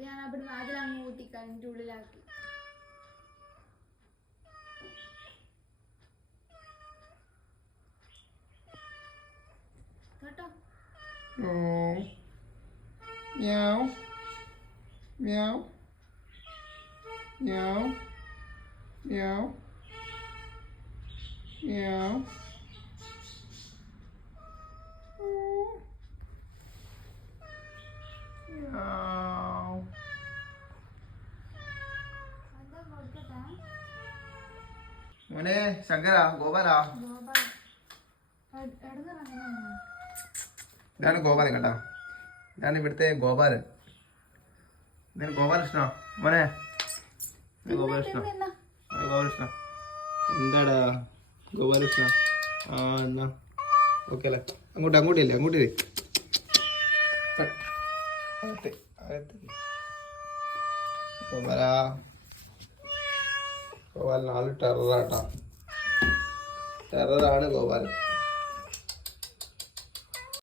ഞാൻ അവിടെ അതിലങ്ങ് ഊട്ടിക്കാൻ എൻ്റെ ഉള്ളിലാക്കി. കേട്ടോ? Meow. Meow. Meow. Meow. Meow. Meow. മോനെ ശങ്കര ഗോപാല ഇതാണ് ഗോപാലൻ കേട്ടാ. ഇതാണ് ഇവിടുത്തെ ഗോപാലൻ. ഇതാണ് ഗോപാലകൃഷ്ണ മോനെ. ഗോപാലകൃഷ്ണ ഗോപാലകൃഷ്ണ എന്താടാ ഗോപാലകൃഷ്ണ. ആ എന്നാ ഓക്കെ അല്ലേ. അങ്ങോട്ടില്ലേ അങ്ങോട്ടില്ലേ. ഗോപാല ഗോപാലൻ ആള് ടെററാട്ടാ. ടെററാണ് ഗോപാലൻ.